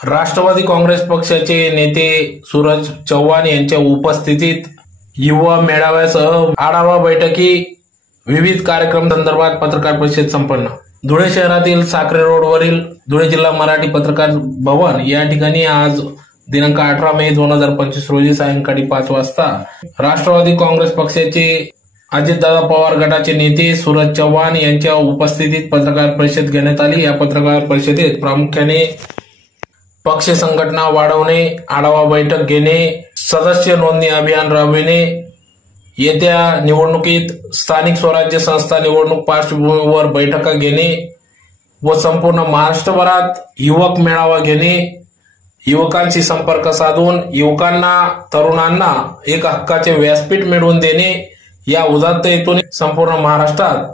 राष्ट्रवादी काँग्रेस पक्षाचे नेते सूरज चव्हाण यांच्या उपस्थितीत युवा मेळाव्यासह आढावा बैठकी विविध कार्यक्रम संदर्भात पत्रकार परिषद संपन्न। धुळे शहरातील साक्रे रोडवरील धुळे जिल्हा मराठी पत्रकार भवन या ठिकाणी आज दिनांक 18 मे 2025 रोजी सायंकाळी 5 वाजता राष्ट्रवादी काँग्रेस पक्षाचे अजितदादा पवार गटाचे नेते सूरज चव्हाण यांच्या उपस्थितीत पत्रकार परिषद घेण्यात आली। या पत्रकार परिषदेत प्रामुख्याने पक्ष संघटना वाढवणे, आढावा बैठक घेणे, सदस्य नोंदणी अभियान राबविणे, येत्या निवडणुकीत स्थानिक स्वराज्य संस्था निवडणूक पार्श्वभूमीवर बैठका घेणे व संपूर्ण महाराष्ट्रभरात युवक मेळावा घेणे, युवकांशी संपर्क साधून युवकांना तरुणांना एक हक्काचे व्यासपीठ मिळवून देणे या उदात्त हेतूने संपूर्ण महाराष्ट्रात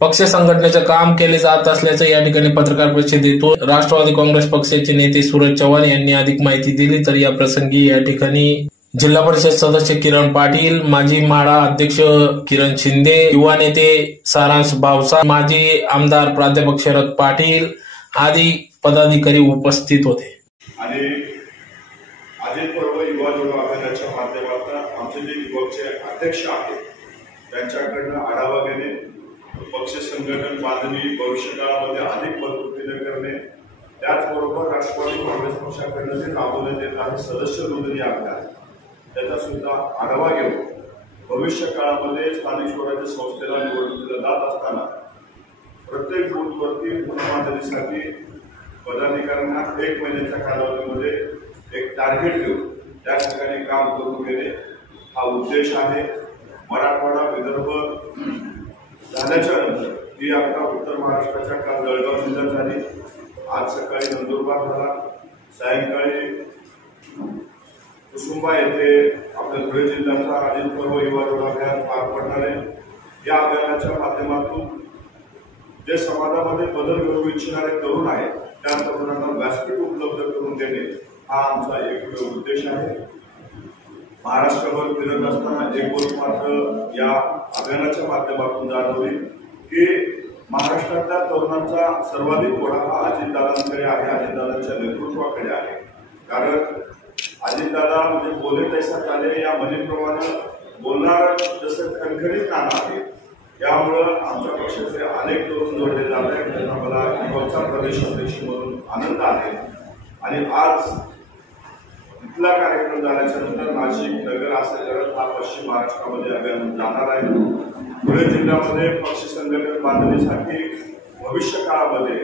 पक्ष संघटनेचे काम केले जात असल्याचं या ठिकाणी पत्रकार परिषदेतून राष्ट्रवादी काँग्रेस पक्षाचे नेते सूरज चव्हाण यांनी अधिक माहिती दिली। तर या प्रसंगी या ठिकाणी जिल्हा परिषद सदस्य किरण पाटील, माजी माडा अध्यक्ष किरण शिंदे, युवा नेते सारांश भावसा, माजी आमदार प्राध्यापक शरद पाटील आदी पदाधिकारी उपस्थित होते। आणि अजित पर्व युवा जोडो अभियानाच्या माध्यमातून आमचे जे युवकचे अध्यक्ष आहेत त्यांच्याकडून आढावा घेणे, पक्ष संघटन बांधणी भविष्य काळामध्ये अधिक मजबूतीने करणे, त्याचबरोबर राष्ट्रवादी काँग्रेस पक्षाकडून जे राबवण्यात येत आहे सदस्य नोंदणी अभियान त्याचा सुद्धा आढावा घेऊन भविष्य काळामध्ये स्थानिक स्वराज्य संस्थेला निवडणुकीला जात असताना प्रत्येक बूथवरती पुनर्बांधणीसाठी पदाधिकाऱ्यांना 1 महिन्याच्या कालावधीमध्ये एक टार्गेट देऊन त्या ठिकाणी काम करून घेणे हा उद्देश आहे। मराठवाडा विदर्भ झाल्याच्या नंतर ही आपला उत्तर महाराष्ट्राच्या काल जळगाव जिल्ह्यात झाली, आज सकाळी नंदुरबार झाला, सायंकाळी कुसुंबा येथे आपल्या धुळे जिल्ह्याचा अजित पर्व युवा जोडो अभियान पार पडणार आहे। या अभियानाच्या माध्यमातून जे समाजामध्ये बदल घडवू इच्छिणारे तरुण आहेत त्या तरुणांना व्यासपीठ उपलब्ध करून देणे हा आमचा एकमेव उद्देश आहे। महाराष्ट्रभर फिरत असताना एक गोष्ट मात्र या अभियानाच्या माध्यमातून जाणवली की महाराष्ट्रातल्या तरुणांचा सर्वाधिक ओढा हा अजितदादांकडे आहे, अजितदादांच्या नेतृत्वाकडे आहे। कारण अजितदादा म्हणजे बोले तैसा चाले या म्हणीप्रमाणे बोलणारा जसं खणखणीत नाणं आहे, यामुळं आमच्या पक्षाचे अनेक तरुण जोडले जात आहेत। त्यांना मला युवकचा प्रदेश अध्यक्ष म्हणून आनंद आहे। आणि आज इथला कार्यक्रम झाल्याच्या नंतर नाशिक, नगर असं करत हा पश्चिम महाराष्ट्रामध्ये अभियान जाणार आहे। धुळे जिल्ह्यामध्ये पक्ष संघटन बांधणीसाठी भविष्य काळामध्ये